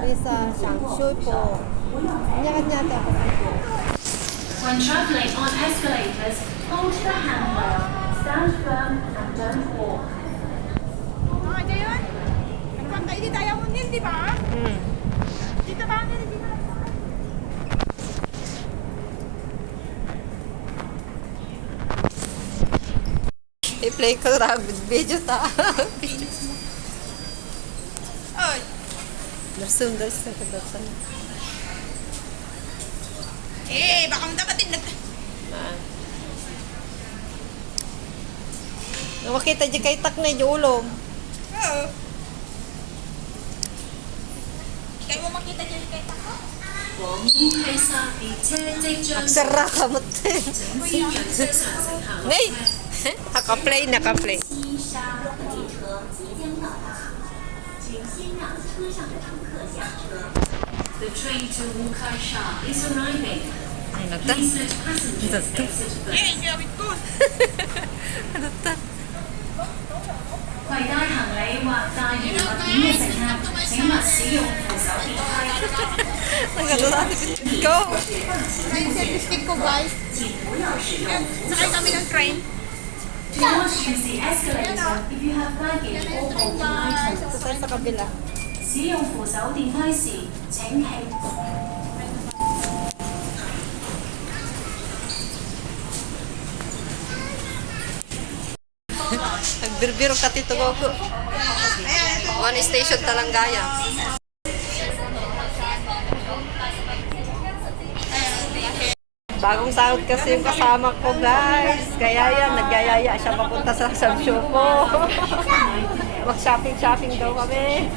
Lisa, Shangshui po. Kanya-kanya ako. When traveling on escalators, hold the handrail, stand firm and don't walk. Ano yun? Ano bang kayo di tayo mo nil, di ba? Dito ba nil? Dito. I-play ko na video ta. Oy! Darsun sa kadarsan. Baka mo dapat din Nakita di kay tak na yung ulong. Oo. Kaya mo makita dyan kay Tako? Aksara ka mo. Ngay! Naka-play, naka-play. The train to Wukaisha is arriving. Ano ta? Please let passengers exit first. Sabi ko. Ano ta? 攜帶行李或帶完物件嘅乘客，請勿使用扶手電梯。 Ang ganda natin. Go! Ay, service stick ko, guys. 請不要使用扶 Sakay 手 kami ng train. Do not use the escalator if you have luggage or bulky items. Ito tayo sa kabila. 使用扶手電梯時，請停。 Nagbirbiro ka tito Goku. One station Talangaya. Bagong sahod kasi yung kasama ko, guys. Kaya yan, nagyayaya siya papunta sa Samshuko. Mag-shopping daw kami.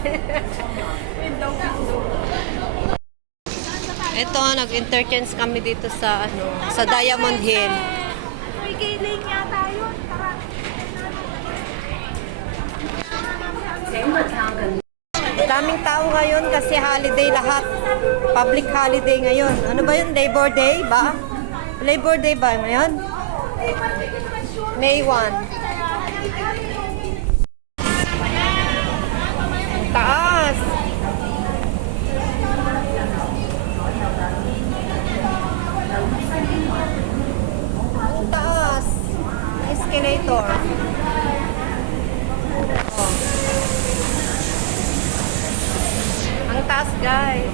Ito, nag-interchange kami dito sa sa Diamond Hill. May giling yata yun. Tara. 請勿靠近。 Daming tao ngayon kasi holiday lahat. Public holiday ngayon. Ano ba yun? Labor Day ba? Labor Day ba ngayon? May 1. Taas! Ang taas! Escalator. Oh. Ang taas, guys.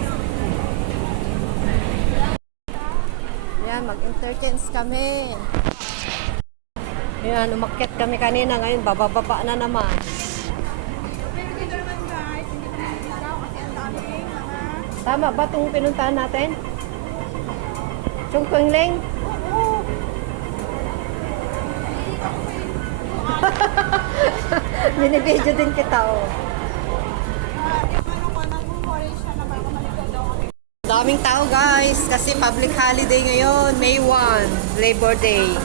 Yan, mag-interchange kami. Yan, umakyat kami kanina. Ngayon, bababa na naman. Pero dito naman, guys. Hindi ko naliligaw kasi ang daming mga... Tama ba itong pinuntahan natin? Chungpingling? Oo. Binibidyo din kita, oh. Yung ano ko, nag-worry siya na baka maligaw daw kami. Daming tao, guys. Kasi public holiday ngayon. May 1. Labor Day.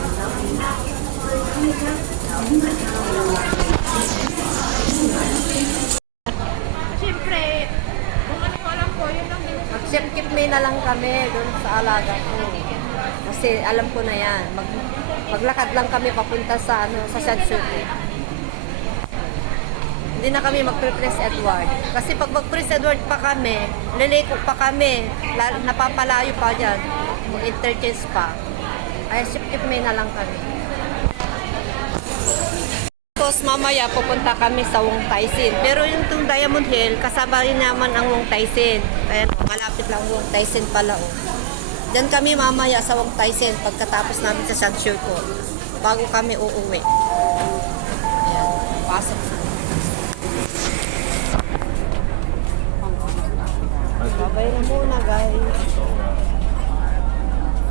Siyempre, kung ano yung alam ko, yun lang din. Mag-ship May na lang kami doon sa alaga ko. Kasi alam ko na yan. Maglakad lang kami papunta sa sa Shanshuku. Hindi na kami mag-Prince Edward. Kasi pag mag-Prince Edward pa kami, liliko pa kami, napapalayo pa dyan. Mag-interchange pa. Ay, ship May na lang kami. Tapos mamaya pupunta kami sa Wong Tai Sin. Pero yung itong Diamond Hill, kasama rin naman ang Wong Tai Sin. Kaya malapit lang Wong Tai Sin pala. Oh. Diyan kami mamaya sa Wong Tai Sin pagkatapos namin sa Shanshuko. Bago kami uuwi. Ayan, pasok na. Babay na muna, guys.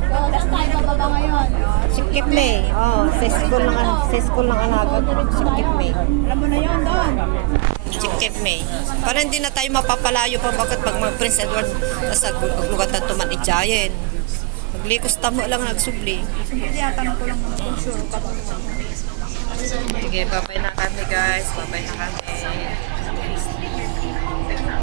Tapos tayo bababa ngayon. Sikip May. Oh, sa school ng alaga ko. Sikip May. Alam mo na yun doon. Sikip May. Para hindi na tayo mapapalayo pa bakit pag mag-Prince Edward sa aglugan na tuman ijayen. Maglikos tamo lang nagsubli. Hindi, tanong ko lang kung sure ka ba. Sige, babay na kami, guys. Babay na kami.